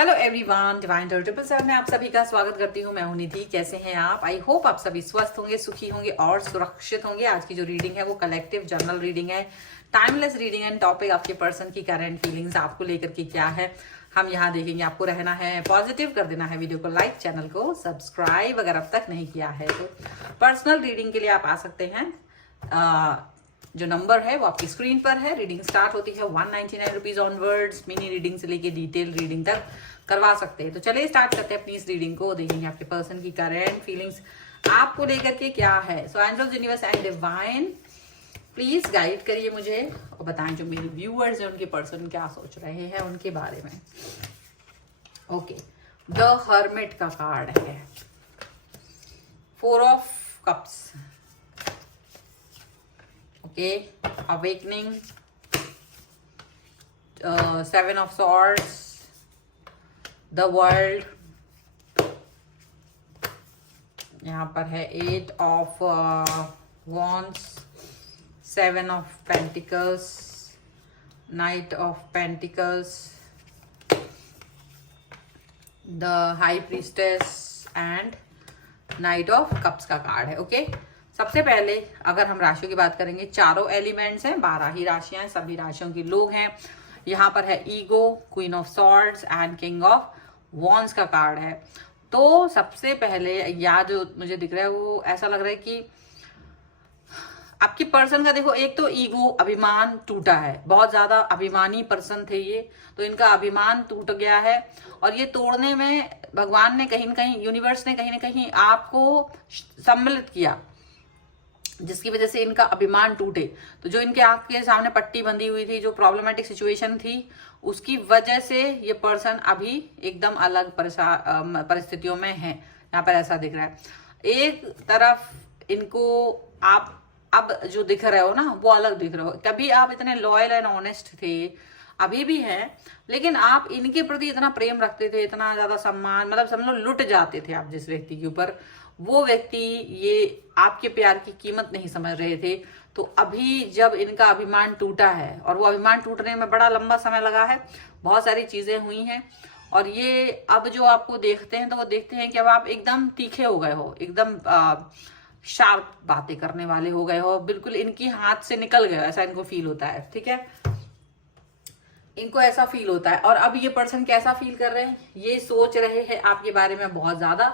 Hello everyone, divine 777 में आप सभी का स्वागत करती हूँ। मैं हूं निधि। कैसे हैं आप? आई होप आप सभी स्वस्थ होंगे, सुखी होंगे और सुरक्षित होंगे। आज की जो रीडिंग है वो कलेक्टिव जनरल रीडिंग है, टाइमलेस रीडिंग एंड टॉपिक आपके पर्सन की करंट फीलिंग्स आपको लेकर के क्या है हम यहाँ देखेंगे। आपको रहना है पॉजिटिव, कर देना है वीडियो को लाइक, चैनल को सब्सक्राइब अगर अब तक नहीं किया है तो। पर्सनल रीडिंग के लिए आप आ सकते हैं। जो नंबर है वो आपकी स्क्रीन पर है। रीडिंग स्टार्ट होती है 199 रुपीज ऑनवर्ड्स। मिनी रीडिंग से लेके डिटेल रीडिंग तक करवा सकते हैं। तो चलिए स्टार्ट करते हैं अपनी इस रीडिंग को। देखेंगे आपके पर्सन की करंट फीलिंग्स आपको लेकर के क्या है। So angels, universe and divine please guide करिए मुझे और बताएं जो मेरे व्यूअर्स हैं उनके पर्सन क्या सोच रहे हैं उनके बारे में। ओके, द हर्मिट का कार्ड है, 4 of cups, okay, awakening, 7 of swords, the world, यहाँ पर है 8 of wands, 7 of pentacles, knight of pentacles, the high priestess and knight of cups का कार्ड है। ओके, सबसे पहले अगर हम राशियों की बात करेंगे, चारों एलिमेंट्स हैं, 12 ही राशियां हैं, सभी राशियों के लोग हैं। यहाँ पर है ego, queen of swords and king of wands का कार्ड है। तो सबसे पहले या जो मुझे दिख रहा है वो ऐसा लग रहा है कि आपकी पर्सन का, देखो, एक तो ईगो, अभिमान टूटा है। बहुत ज्यादा अभिमानी पर्सन थे ये, तो इनका अभिमान टूट गया है और ये तोड़ने में भगवान ने कहीं ना कहीं, यूनिवर्स ने कहीं ना कहीं आपको सम्मिलित किया, जिसकी वजह से इनका अभिमान टूटे। तो जो इनके आंख के सामने पट्टी बंधी हुई थी, जो प्रॉब्लमेटिक सिचुएशन थी, उसकी वजह से ये पर्सन अभी एकदम अलग परिस्थितियों में है। यहाँ पर ऐसा दिख रहा है। एक तरफ इनको आप अब जो दिख रहे हो ना वो अलग दिख रहे हो। कभी आप इतने लॉयल एंड ऑनेस्ट थे, अभी भी हैं, लेकिन आप इनके प्रति इतना प्रेम रखते थे, इतना ज्यादा सम्मान, मतलब समझ लो लुट जाते थे आप जिस व्यक्ति के ऊपर। वो व्यक्ति ये आपके प्यार की कीमत नहीं समझ रहे थे। तो अभी जब इनका अभिमान टूटा है, और वो अभिमान टूटने में बड़ा लंबा समय लगा है, बहुत सारी चीजें हुई हैं, और ये अब जो आपको देखते हैं तो वो देखते हैं कि अब आप एकदम तीखे हो गए हो, एकदम शार्प बातें करने वाले हो गए हो, बिल्कुल इनकी हाथ से निकल गए हो, ऐसा इनको फील होता है। ठीक है, इनको ऐसा फील होता है। और अब ये पर्सन कैसा फील कर रहे हैं, ये सोच रहे हैं आपके बारे में बहुत ज्यादा,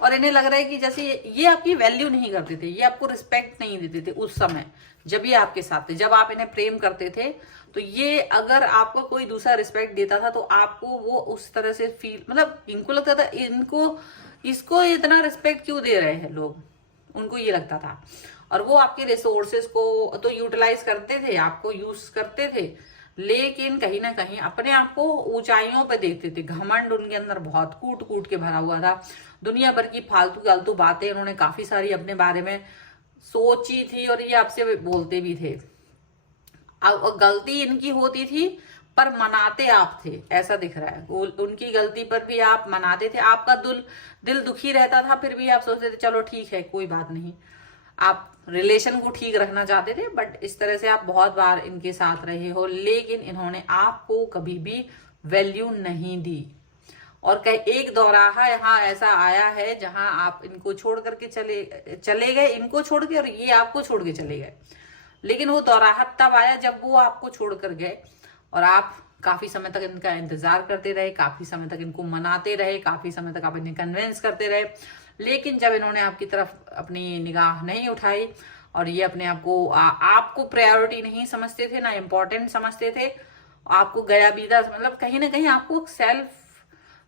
और इन्हें लग रहा है कि जैसे ये आपकी वैल्यू नहीं करते थे, ये आपको रिस्पेक्ट नहीं देते थे उस समय जब ये आपके साथ थे, जब आप इन्हें प्रेम करते थे। तो ये अगर आपको कोई दूसरा रिस्पेक्ट देता था तो आपको वो उस तरह से फील, मतलब इनको लगता था इनको इसको इतना रिस्पेक्ट क्यों दे रहे हैं लोग, उनको ये लगता था। और वो आपके रिसोर्सेज को तो यूटिलाइज करते थे, आपको यूज करते थे, लेकिन कहीं ना कहीं अपने आप को ऊंचाइयों पे देखते थे। घमंड उनके अंदर बहुत कूट कूट के भरा हुआ था। दुनिया भर की फालतू फालतू बातें उन्होंने काफी सारी अपने बारे में सोची थी, और ये आपसे बोलते भी थे। अब गलती इनकी होती थी पर मनाते आप थे, ऐसा दिख रहा है। उनकी गलती पर भी आप मनाते थे, आपका दिल दुखी रहता था, फिर भी आप सोचते थे चलो ठीक है कोई बात नहीं। आप रिलेशन को ठीक रखना चाहते थे, बट इस तरह से आप बहुत बार इनके साथ रहे हो, लेकिन इन्होंने आपको कभी भी वैल्यू नहीं दी। और एक दौराहा यहाँ ऐसा आया है जहां आप इनको छोड़ करके चले गए, इनको छोड़ के, और ये आपको छोड़ के चले गए। लेकिन वो दौराहा तब आया जब वो आपको छोड़ कर गए, और आप काफी समय तक इनका इंतजार करते रहे, काफी समय तक इनको मनाते रहे, काफी समय तक आप इन्हें कन्विंस करते रहे। लेकिन जब इन्होंने आपकी तरफ अपनी निगाह नहीं उठाई, और ये अपने आप को आपको प्रायोरिटी नहीं समझते थे, ना इम्पोर्टेंट समझते थे, आपको गया बीता, मतलब कहीं ना कहीं आपको सेल्फ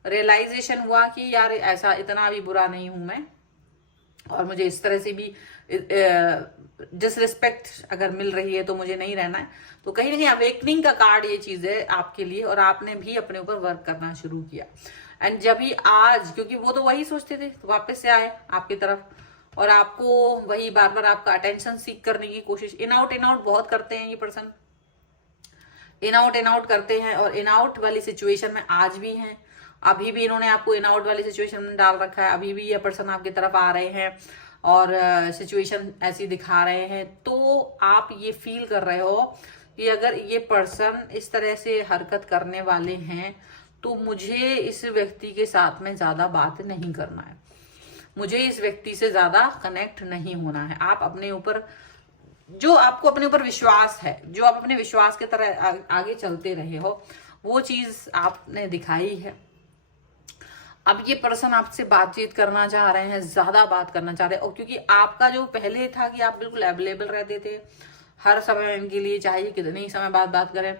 रियलाइजेशन हुआ कि यार ऐसा इतना भी बुरा नहीं हूं मैं, और मुझे इस तरह से भी डिसरिस्पेक्ट अगर मिल रही है तो मुझे नहीं रहना है। तो कहीं ना कहीं अवेकनिंग का कार्ड ये चीज है आपके लिए, और आपने भी अपने ऊपर वर्क करना शुरू किया। एंड जब ही आज, क्योंकि वो तो वही सोचते थे, तो वापस से आए आपकी तरफ, और आपको वही बार बार आपका अटेंशन सीख करने की कोशिश, इन आउट बहुत करते हैं ये पर्सन, इन आउट करते हैं, और इन आउट वाली सिचुएशन में आज भी हैं। अभी भी इन्होंने आपको इन आउट वाली सिचुएशन में डाल रखा है, अभी भी ये पर्सन आपकी तरफ आ रहे हैं और सिचुएशन ऐसी दिखा रहे हैं। तो आप ये फील कर रहे हो कि अगर ये पर्सन इस तरह से हरकत करने वाले हैं तो मुझे इस व्यक्ति के साथ में ज्यादा बात नहीं करना है, मुझे इस व्यक्ति से ज्यादा कनेक्ट नहीं होना है। आप अपने ऊपर, जो आपको अपने ऊपर विश्वास है, जो आप अपने विश्वास की तरह आगे चलते रहे हो, वो चीज आपने दिखाई है। अब ये पर्सन आपसे बातचीत करना चाह रहे हैं, ज्यादा बात करना चाह रहे हैं, और क्योंकि आपका जो पहले था कि आप बिल्कुल अवेलेबल रहते थे हर समय इनके लिए, चाहे कितने ही समय बाद बात करें,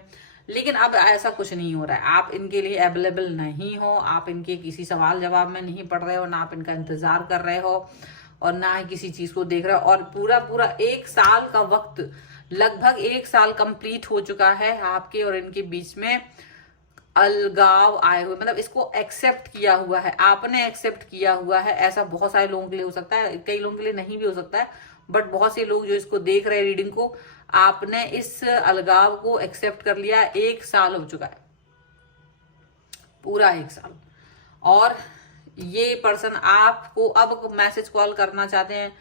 लेकिन अब ऐसा कुछ नहीं हो रहा है। आप इनके लिए अवेलेबल नहीं हो, आप इनके किसी सवाल जवाब में नहीं पढ़ रहे हो, ना आप इनका इंतजार कर रहे हो और ना ही किसी चीज को देख रहे हो। और पूरा पूरा 1 साल का वक्त, लगभग 1 साल कंप्लीट हो चुका है आपके और इनके बीच में अलगाव आए हुए, मतलब इसको एक्सेप्ट किया हुआ है, आपने एक्सेप्ट किया हुआ है। ऐसा बहुत सारे लोगों के लिए हो सकता है, कई लोगों के लिए नहीं भी हो सकता है, बट बहुत से लोग जो इसको देख रहे हैं रीडिंग को, आपने इस अलगाव को एक्सेप्ट कर लिया। 1 साल हो चुका है, पूरा 1 साल। और ये पर्सन आपको अब मैसेज कॉल करना चाहते हैं,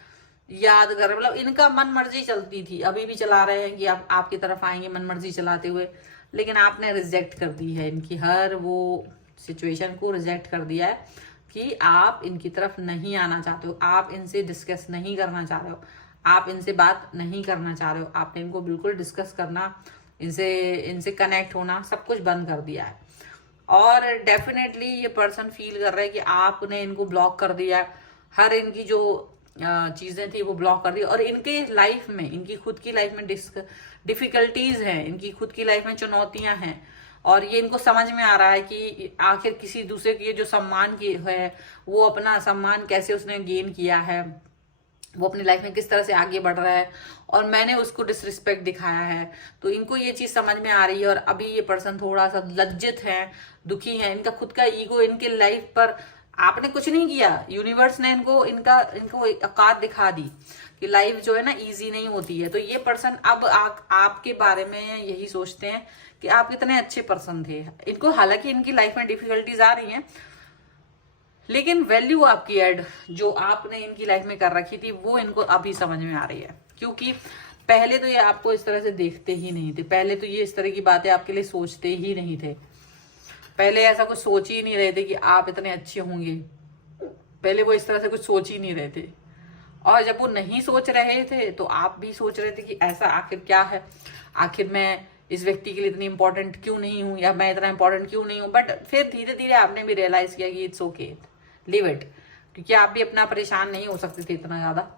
याद कर रहे, मतलब इनका मन मर्जी चलती थी, अभी भी चला रहे हैं कि आप आपकी तरफ आएंगे मन मर्जी चलाते हुए, लेकिन आपने रिजेक्ट कर दी है इनकी हर वो सिचुएशन को, रिजेक्ट कर दिया है कि आप इनकी तरफ नहीं आना चाहते हो, आप इनसे डिस्कस नहीं करना चाह रहे हो, आप इनसे बात नहीं करना चाह रहे हो। आपने इनको बिल्कुल डिस्कस करना, इनसे कनेक्ट होना सब कुछ बंद कर दिया है। और डेफिनेटली ये पर्सन फील कर रहा है कि आपने इनको ब्लॉक कर दिया, हर इनकी जो चीजें थी वो ब्लॉक कर दी। और इनके लाइफ में, इनकी खुद की लाइफ में डिफिकल्टीज हैं, इनकी खुद की लाइफ में चुनौतियां हैं, और ये इनको समझ में आ रहा है कि आखिर किसी दूसरे की जो सम्मान की है, वो अपना सम्मान कैसे उसने गेन किया है, वो अपनी लाइफ में किस तरह से आगे बढ़ रहा है, और मैंने उसको डिसरिस्पेक्ट दिखाया है। तो इनको ये चीज समझ में आ रही है। और अभी ये पर्सन थोड़ा सा लज्जित है, दुखी है, इनका खुद का ईगो इनके लाइफ पर, आपने कुछ नहीं किया, यूनिवर्स ने इनको औकात दिखा दी कि लाइफ जो है ना इजी नहीं होती है। तो ये पर्सन अब आपके बारे में यही सोचते हैं कि आप कितने अच्छे पर्सन थे। इनको हालांकि इनकी लाइफ में डिफिकल्टीज आ रही हैं, लेकिन वैल्यू आपकी ऐड जो आपने इनकी लाइफ में कर रखी थी वो इनको अभी समझ में आ रही है। क्योंकि पहले तो ये आपको इस तरह से देखते ही नहीं थे, पहले तो ये इस तरह की बातें आपके लिए सोचते ही नहीं थे, पहले ऐसा कुछ सोच ही नहीं रहे थे कि आप इतने अच्छे होंगे, पहले वो इस तरह से कुछ सोच ही नहीं रहे थे। और जब वो नहीं सोच रहे थे तो आप भी सोच रहे थे कि ऐसा आखिर क्या है, आखिर मैं इस व्यक्ति के लिए इतनी इंपॉर्टेंट क्यों नहीं हूं, या मैं इतना इंपॉर्टेंट क्यों नहीं हूं। बट फिर धीरे धीरे आपने भी रियलाइज किया कि इट्स ओके, लिव इट, क्योंकि आप भी अपना परेशान नहीं हो सकते थे इतना ज्यादा,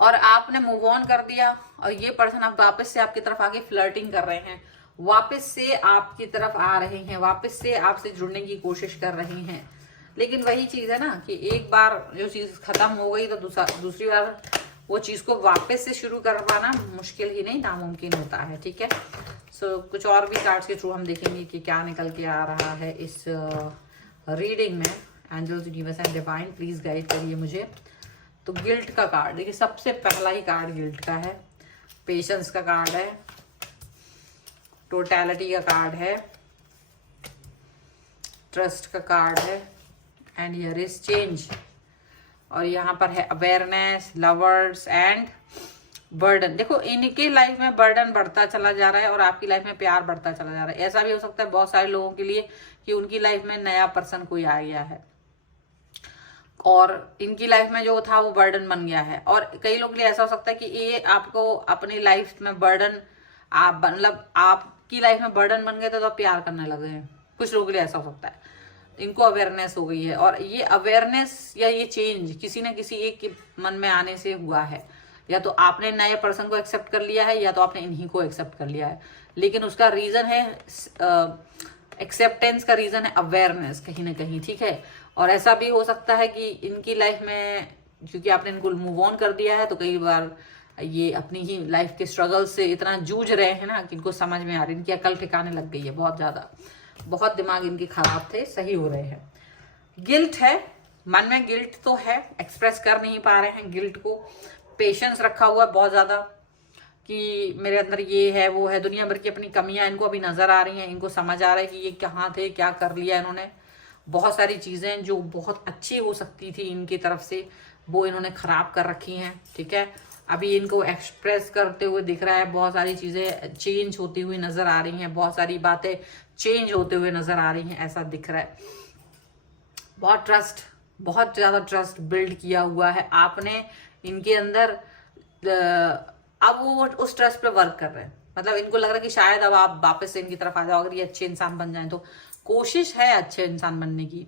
और आपने मूव ऑन कर दिया। और ये पर्सन अब वापस से आपकी तरफ आके फ्लर्टिंग कर रहे हैं, वापस से आपकी तरफ आ रहे हैं, वापस से आपसे जुड़ने की कोशिश कर रहे हैं। लेकिन वही चीज है ना कि एक बार जो चीज खत्म हो गई तो दूसरी बार वो चीज को वापस से शुरू कर पाना मुश्किल ही नहीं नामुमकिन होता है। ठीक है, सो कुछ और भी कार्ड्स के थ्रू हम देखेंगे कि क्या निकल के आ रहा है इस रीडिंग में। Angels, universe and divine please guide करिए मुझे। तो गिल्ट का कार्ड, देखिए सबसे पहला ही कार्ड गिल्ट का है, पेशेंस का कार्ड है, टोटलिटी का कार्ड है, ट्रस्ट का कार्ड है, एंड हियर इज चेंज। और यहाँ पर है अवेयरनेस, लवर्स एंड बर्डन। देखो इनके लाइफ में बर्डन बढ़ता चला जा रहा है और आपकी लाइफ में प्यार बढ़ता चला जा रहा है। ऐसा भी हो सकता है बहुत सारे लोगों के लिए कि उनकी लाइफ में नया पर्सन कोई आ गया है और इनकी लाइफ में जो था वो बर्डन बन गया है। और कई लोगों के लिए ऐसा हो सकता है कि ये आपको अपनी लाइफ में बर्डन, आप मतलब आपकी लाइफ में बर्डन बन गए तो आप प्यार करने लगे हैं। कुछ लोगों के लिए ऐसा हो सकता है, इनको अवेयरनेस हो गई है। और ये अवेयरनेस या ये चेंज किसी न किसी एक के मन में आने से हुआ है। या तो आपने नए पर्सन को एक्सेप्ट कर लिया है या तो आपने इन्हीं को एक्सेप्ट कर लिया है, लेकिन उसका रीजन है एक्सेप्टेंस का रीजन है अवेयरनेस कहीं ना कहीं। ठीक है, और ऐसा भी हो सकता है कि इनकी लाइफ में क्योंकि आपने इनको मूव ऑन कर दिया है तो कई बार ये अपनी ही लाइफ के स्ट्रगल से इतना जूझ रहे हैं ना कि इनको समझ में आ रही है, इनकी अकल ठिकाने लग गई है बहुत ज्यादा, बहुत दिमाग इनके खराब थे, सही हो रहे हैं। गिल्ट है, मन में गिल्ट तो है, एक्सप्रेस कर नहीं पा रहे हैं गिल्ट को। पेशेंस रखा हुआ है बहुत ज्यादा कि मेरे अंदर ये है वो है, दुनिया भर की अपनी कमियां इनको अभी नजर आ रही हैं। इनको समझ आ रहा है कि ये कहाँ थे, क्या कर लिया इन्होंने। बहुत सारी चीजें जो बहुत अच्छी हो सकती थी इनकी तरफ से वो इन्होंने खराब कर रखी हैं। ठीक है, अभी इनको एक्सप्रेस करते हुए दिख रहा है, बहुत सारी चीजें चेंज होती हुई नजर आ रही हैं, बहुत सारी बातें चेंज होते हुए नजर आ रही हैं, ऐसा दिख रहा है। बहुत ट्रस्ट, बहुत ज्यादा ट्रस्ट बिल्ड किया हुआ है आपने इनके अंदर। अब वो उस ट्रस्ट पे वर्क कर रहे हैं, मतलब इनको लग रहा है कि शायद अब आप वापस से इनकी तरफ आ जाओ, अगर ये अच्छे इंसान बन जाएं तो। कोशिश है अच्छे इंसान बनने की,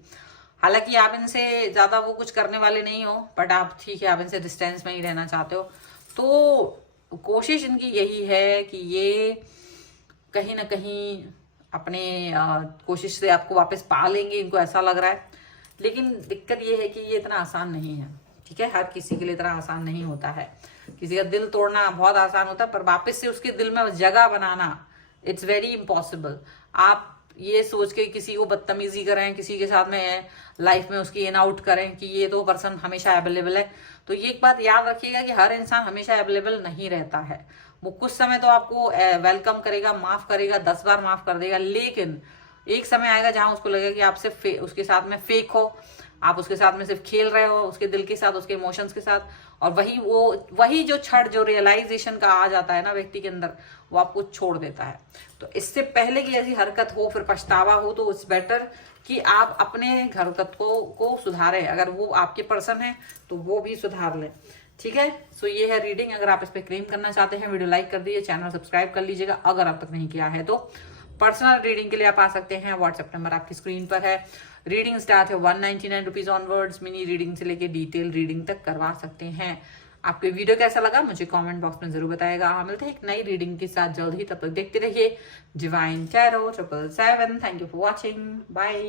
हालांकि आप इनसे ज्यादा वो कुछ करने वाले नहीं हो, बट आप ठीक है, आप इनसे डिस्टेंस में ही रहना चाहते हो। तो कोशिश इनकी यही है कि ये कहीं ना कहीं अपने कोशिश से आपको वापस पा लेंगे, इनको ऐसा लग रहा है। लेकिन दिक्कत ये है कि ये इतना आसान नहीं है, ठीक है, हर किसी के लिए इतना आसान नहीं होता है। किसी का दिल तोड़ना बहुत आसान होता है, पर वापस से उसके दिल में जगह बनाना इट्स वेरी इम्पॉसिबल। आप ये सोच के किसी को बदतमीजी करें, किसी के साथ में लाइफ में उसकी इन आउट करें कि ये तो पर्सन हमेशा अवेलेबल है, तो ये एक बात याद रखिएगा कि हर इंसान हमेशा अवेलेबल नहीं रहता है। वो कुछ समय तो आपको वेलकम करेगा, माफ करेगा, 10 बार माफ कर देगा, लेकिन एक समय आएगा जहां उसको लगेगा कि आप सिर्फ उसके साथ में फेक हो, आप उसके साथ में सिर्फ खेल रहे हो, उसके दिल के साथ, उसके इमोशंस के साथ। और वही जो क्षण, जो रियलाइजेशन का आ जाता है ना व्यक्ति के अंदर, वो आपको छोड़ देता है। तो इससे पहले कि ऐसी हरकत हो, फिर पछतावा हो, तो इट्स बेटर कि आप अपने हरकत को सुधारें। अगर वो आपके पर्सन है तो वो भी सुधार लें, ठीक है। सो ये है रीडिंग। अगर आप इस पे क्लेम करना चाहते हैं, वीडियो लाइक कर दीजिए, चैनल सब्सक्राइब कर लीजिएगा अगर अब तक नहीं किया है तो। पर्सनल रीडिंग के लिए आप आ सकते हैं, व्हाट्सएप नंबर आपकी स्क्रीन पर है। रीडिंग स्टार्ट है 199 रुपीज ऑनवर्ड्स। मिनी रीडिंग से लेके डिटेल रीडिंग तक करवा सकते हैं। आपको वीडियो कैसा लगा मुझे कमेंट बॉक्स में जरूर बताएगा। मिलते हैं एक नई रीडिंग के साथ जल्द ही, तब तक देखते रहिए divine tarot 777। Thank you for watching, bye.